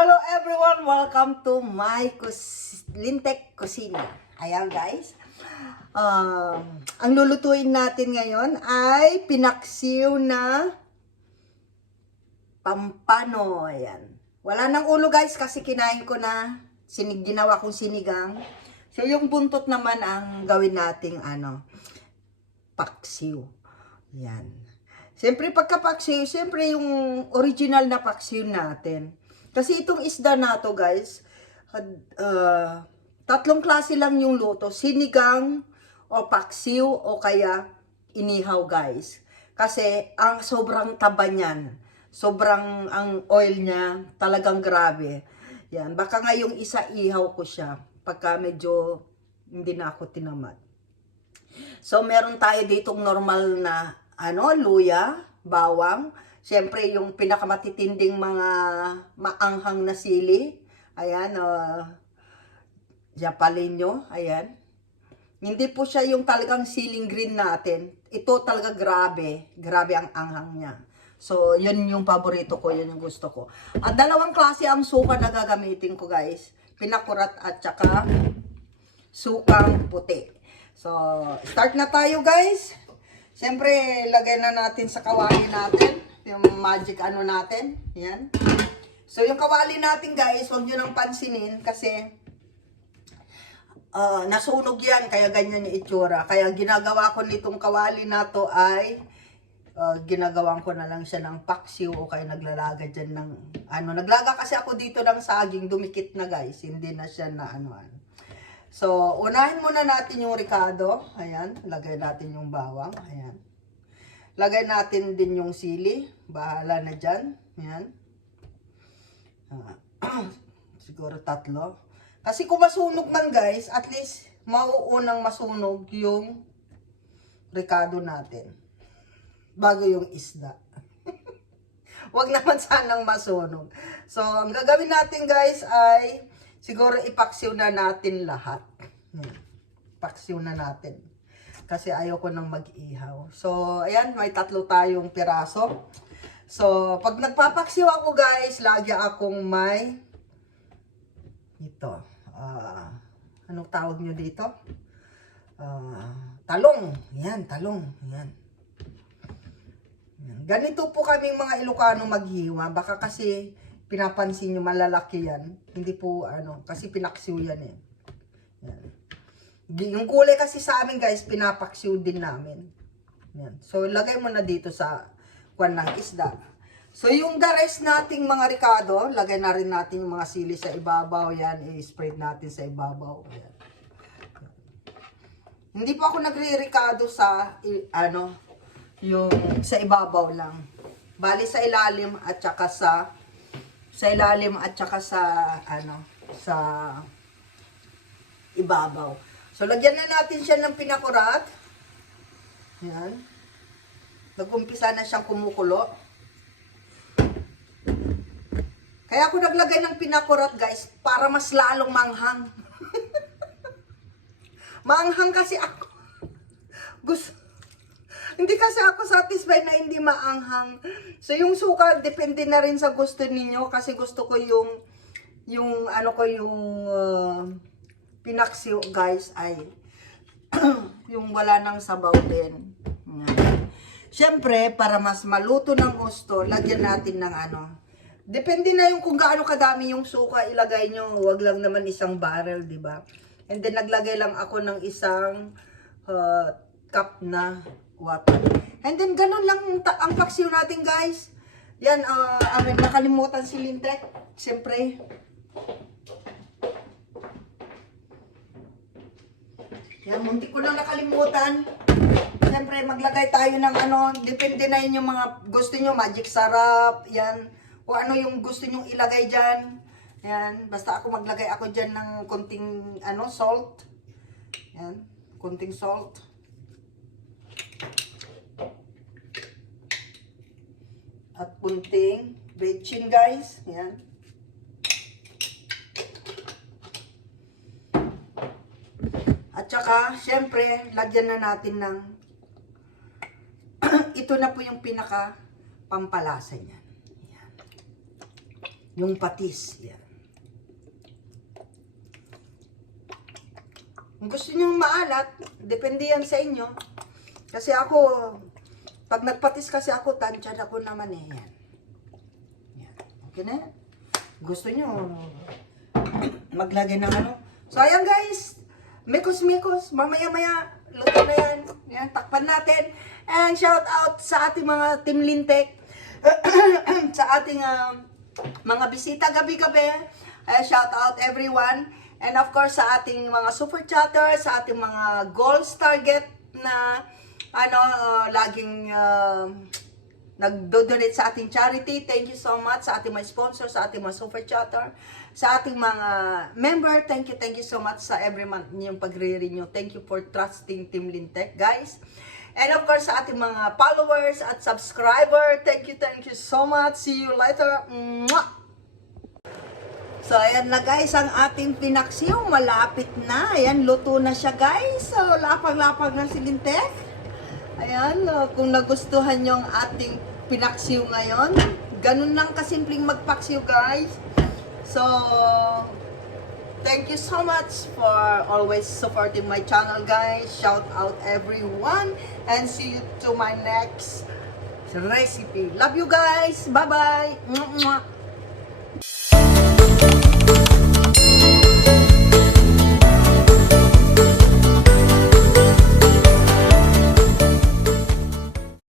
Hello everyone! Welcome to my Lintek Kusina. Ayan guys. Ang lulutuin natin ngayon ay pinaksiw na pampano. Ayan. Wala nang ulo guys kasi kinain ko na. Ginawa kong sinigang. So yung buntot naman ang gawin nating paksiw. Ayan. Siyempre pagkapaksiw, siyempre yung original na paksiw natin. Kasi itong isda na to guys, tatlong klase lang yung luto. Sinigang, o paksiw, o kaya inihaw guys. Kasi ang sobrang taba niyan. Sobrang ang oil niya, talagang grabe. Yan, baka nga yung isa ihaw ko siya. Pagka medyo hindi na ako tinamad. So meron tayo ditong normal na luya, bawang. Siyempre, yung pinakamatitinding mga maanghang na sili. Ayan, Japaleno. Ayan. Hindi po siya yung talagang siling green natin. Ito talaga grabe. Grabe ang anghang niya. So, yun yung paborito ko. Yun yung gusto ko. At dalawang klase ang suka na gagamitin ko, guys. Pinakurat at saka sukang puti. So, start na tayo, guys. Siyempre, lagay na natin sa kawali natin. Yung magic natin. Yan. So, yung kawali natin guys, huwag nyo nang pansinin kasi nasunog yan. Kaya ganyan yung itsura. Kaya ginagawa ko nitong kawali na to ay ginagawan ko na lang siya ng paksiw o kaya naglalaga dyan ng naglaga kasi ako dito ng saging. Dumikit na guys. Hindi na siya na So, unahin muna natin yung ricado. Ayan. Lagay natin yung bawang. Ayan. Lagay natin din yung sili. Bahala na dyan. Yan. Siguro 3. Kasi kung masunog man guys, at least mauunang masunog yung ricado natin. Bago yung isda. Huwag naman sanang masunog. So, ang gagawin natin guys ay siguro ipaksiw na natin lahat. Paksiw na natin. Kasi ayoko nang mag-ihaw. So, ayan, may 3 tayong piraso. So, pag nagpapaksiw ako guys, lagi akong may ito. Anong tawag nyo dito? Talong. Yan, talong. Yan. Ganito po kaming mga Ilocano maghiwa. Baka kasi pinapansin nyo malalaki yan. Hindi po kasi pinaksiw yan eh. Yan. Yung kulay kasi sa amin guys, pinapaksiw din namin. Yan. So, lagay mo na dito sa kwan ng isda. So, yung the rest nating mga ricado, lagay na rin natin yung mga sili sa ibabaw. Yan, i-spread natin sa ibabaw. Yan. Yan. Hindi po ako nagre-ricado sa, yung sa ibabaw lang. Bali sa ilalim at saka sa sa ibabaw. So, lagyan na natin siya ng pinakurat. Yan. Nag-umpisa na siyang kumukulo. Kaya ako naglagay ng pinakurat, guys, para mas lalong manghang. Manghang kasi ako. Hindi kasi ako satisfied na hindi maanghang. So, yung suka, depende na rin sa gusto ninyo. Kasi gusto ko yung pinaksiw guys ay yung wala nang sabaw din. Siyempre, para mas maluto ng gusto, lagyan natin ng depende na yung kung gaano kadami yung suka ilagay nyo. Huwag lang naman isang barrel, di ba? And then, naglagay lang ako ng isang cup na water. And then, ganun lang ang paksiw natin, guys. Yan, nakalimutan si Lintek. Siyempre, yan, munti ko lang nakalimutan. Siyempre, maglagay tayo ng depende na yun yung mga gusto nyo, magic sarap, yan. Kung ano yung gusto nyo ilagay dyan. Yan, basta ako maglagay ako dyan ng konting, salt. Yan, konting salt. At konting bechin, guys. Yan. At saka, syempre, lagyan na natin ng ito na po yung pinaka pampalasa niya. Yung patis. Yan. Kung gusto nyo maalat, depende yan sa inyo. Kasi ako, pag nagpatis kasi ako, tansyan ako naman eh. Yan. Yan. Okay na yan. Gusto nyo, maglagay ng ano. So, ayan guys. Mikos-mikos. Mamaya-maya, luto na yan. Yan, takpan natin. And shout out sa ating mga Team Lintek. Sa ating mga bisita gabi-gabi. Shout out everyone. And of course, sa ating mga super chatter, sa ating mga goals target na laging nagdo-donate sa ating charity. Thank you so much sa ating mga sponsor, sa ating mga super chatter, sa ating mga member. Thank you so much sa every month niyong pagre-renew. Thank you for trusting Team Lintek, guys. And of course, sa ating mga followers at subscriber, thank you so much. See you later. Mwah! So, ayan na guys, ang ating pinaksiw, malapit na. Ayan, luto na siya guys. So, lapag-lapag na si Lintek. Ayan, kung nagustuhan nyo ang ating pinaksiw ngayon, ganun lang kasimpleng magpaksiw guys. So, thank you so much for always supporting my channel guys. Shout out everyone and see you to my next recipe. Love you guys. Bye-bye.